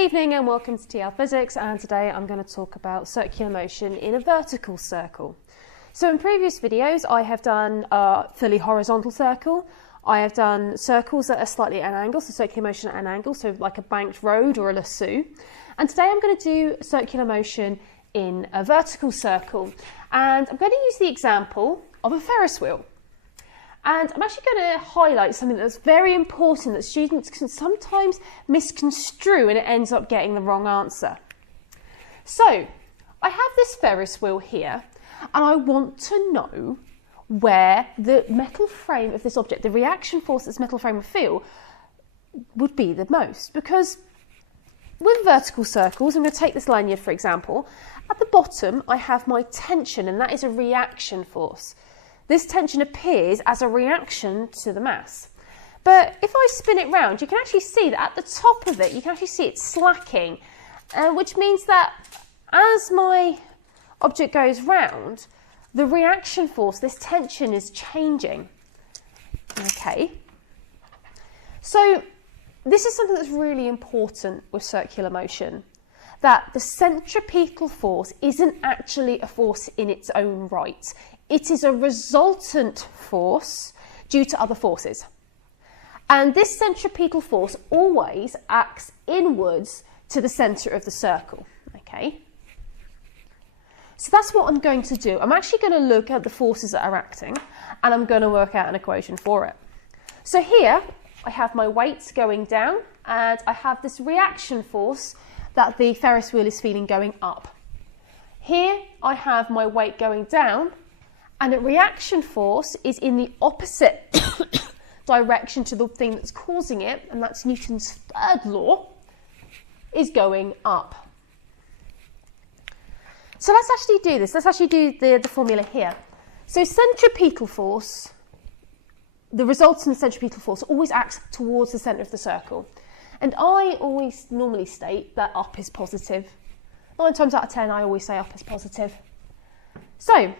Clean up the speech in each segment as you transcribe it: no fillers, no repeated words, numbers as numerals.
evening and welcome to AQA Physics, and today I'm going to talk about circular motion in a vertical circle. So in previous videos I have done a fully horizontal circle, I have done circles that are slightly at an angle, so circular motion at an angle, so like a banked road or a lasso. And today I'm going to do circular motion in a vertical circle, and I'm going to use the example of a Ferris wheel. And I'm actually going to highlight something that's very important that students can sometimes misconstrue and it ends up getting the wrong answer. So, I have this Ferris wheel here and I want to know where the metal frame of this object, the reaction force this metal frame would feel, would be the most. Because with vertical circles, I'm going to take this lanyard for example, at the bottom I have my tension, and that is a reaction force. This tension appears as a reaction to the mass. But if I spin it round, you can actually see that at the top of it, you can actually see it slacking, which means that as my object goes round, the reaction force, this tension, is changing. Okay. So this is something that's really important with circular motion, that the centripetal force isn't actually a force in its own right. It is a resultant force due to other forces. And this centripetal force always acts inwards to the centre of the circle. Okay? So that's what I'm going to do. I'm actually going to look at the forces that are acting, and I'm going to work out an equation for it. So here I have my weight going down, and I have this reaction force that the Ferris wheel is feeling going up. Here I have my weight going down, and the reaction force is in the opposite direction to the thing that's causing it, and that's Newton's third law, is going up. So let's actually do this. Let's actually do the formula here. So centripetal force, the resultant centripetal force, always acts towards the centre of the circle. And I always normally state that up is positive. 9 times out of 10 I always say up is positive. So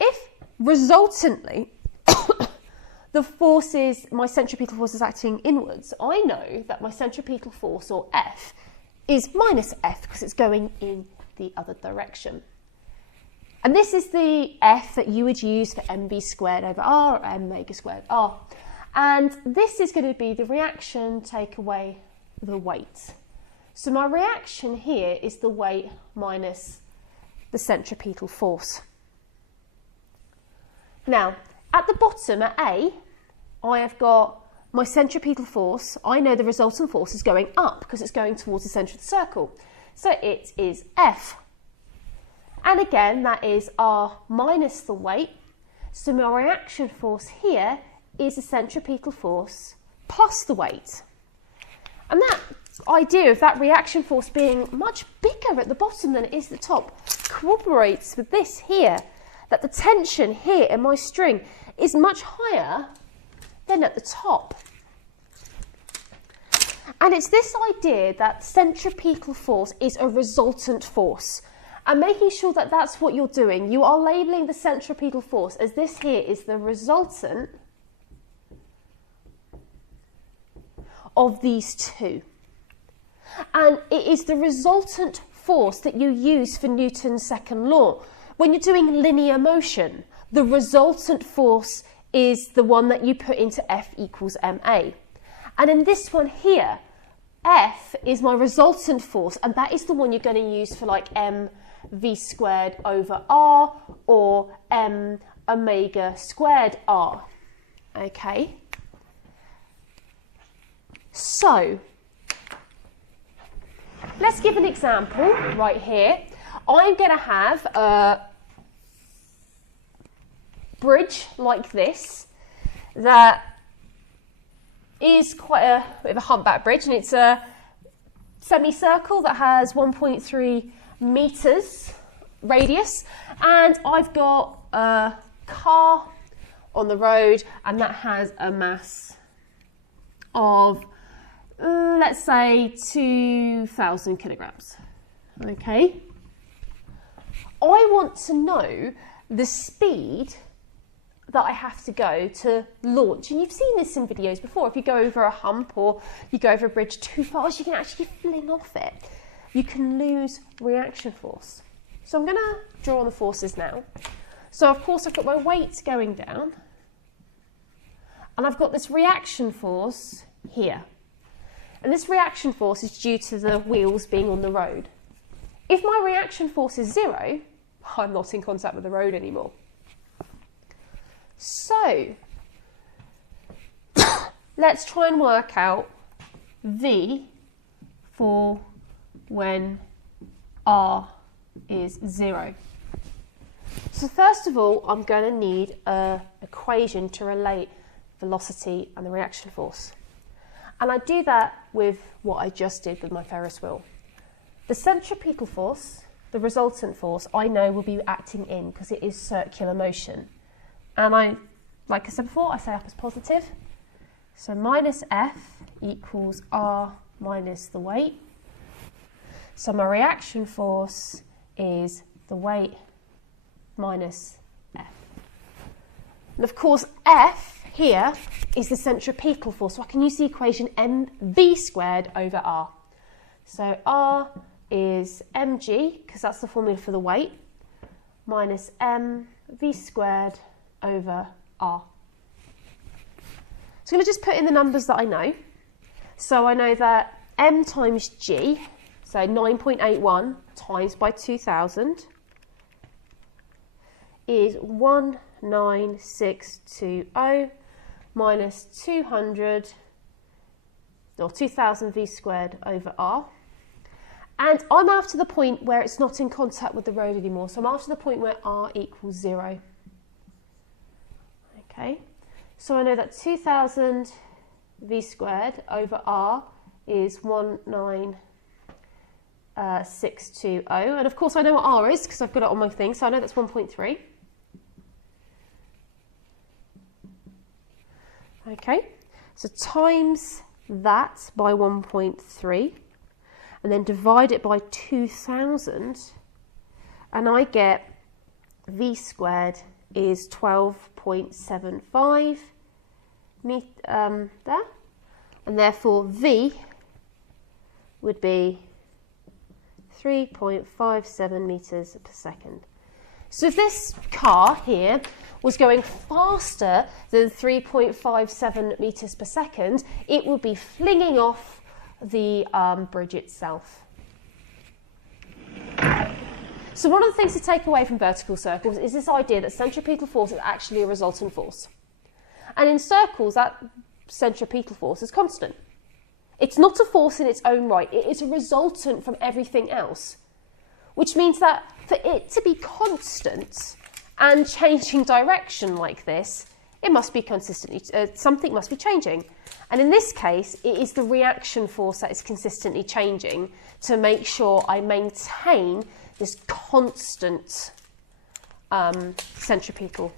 if resultantly the force is, my centripetal force is acting inwards, I know that my centripetal force, or F, is minus F because it's going in the other direction. And this is the F that you would use for mv squared over r, or m omega squared r. And this is going to be the reaction take away the weight. So my reaction here is the weight minus the centripetal force. Now, at the bottom, at A, I have got my centripetal force. I know the resultant force is going up because it's going towards the centre of the circle. So it is F. And again, that is R minus the weight. So my reaction force here is the centripetal force plus the weight. And that idea of that reaction force being much bigger at the bottom than it is at the top corroborates with this here, that the tension here in my string is much higher than at the top. And it's this idea that centripetal force is a resultant force. And making sure that that's what you're doing. You are labelling the centripetal force as this here is the resultant of these two. And it is the resultant force that you use for Newton's second law. When you're doing linear motion, the resultant force is the one that you put into F equals ma. And in this one here, F is my resultant force, and that is the one you're going to use for like mv squared over r, or m omega squared r. Okay? So, let's give an example right here. I'm going to have a bridge like this that is quite a bit of a humpback bridge, and it's a semicircle that has 1.3 metres radius, and I've got a car on the road and that has a mass of let's say 2,000 kilograms. Okay, I want to know the speed that I have to go to launch. And you've seen this in videos before. If you go over a hump or you go over a bridge too fast, you can actually fling off it. You can lose reaction force. So I'm going to draw on the forces now. So of course I've got my weight going down, and I've got this reaction force here. And this reaction force is due to the wheels being on the road. If my reaction force is 0, I'm not in contact with the road anymore. So let's try and work out V for when R is 0. So first of all, I'm going to need an equation to relate velocity and the reaction force. And I do that with what I just did with my Ferris wheel. The centripetal force, the resultant force, I know will be acting in because it is circular motion. And like I said before, I say up as positive. So minus F equals R minus the weight. So my reaction force is the weight minus F. And of course, F here is the centripetal force. So I can use the equation mv squared over R. So R is mg, because that's the formula for the weight, minus mv squared over R. So I'm going to just put in the numbers that I know. So I know that m times g, so 9.81 times by 2000, is 19620 minus 200, or 2000 v squared over R. And I'm after the point where it's not in contact with the road anymore. So I'm after the point where R equals 0. Okay, so I know that 2000 v squared over R is 19620. And of course I know what R is because I've got it on my thing. So I know that's 1.3. Okay, so times that by 1.3 and then divide it by 2000, and I get V squared is 12.75 there, and therefore V would be 3.57 meters per second. So if this car here was going faster than 3.57 meters per second, it would be flinging off the bridge itself. So one of the things to take away from vertical circles is this idea that centripetal force is actually a resultant force. And in circles, that centripetal force is constant. It's not a force in its own right. It is a resultant from everything else, which means that for it to be constant and changing direction like this, it must be consistently, something must be changing. And in this case, it is the reaction force that is consistently changing to make sure I maintain this constant centripetal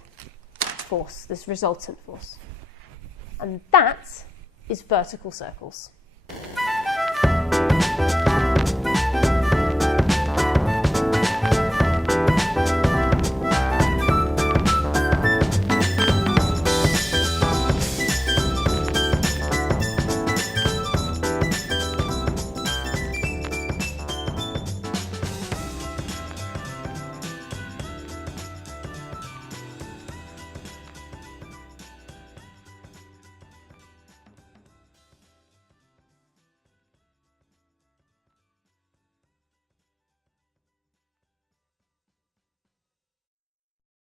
force, this resultant force. And that is vertical circles.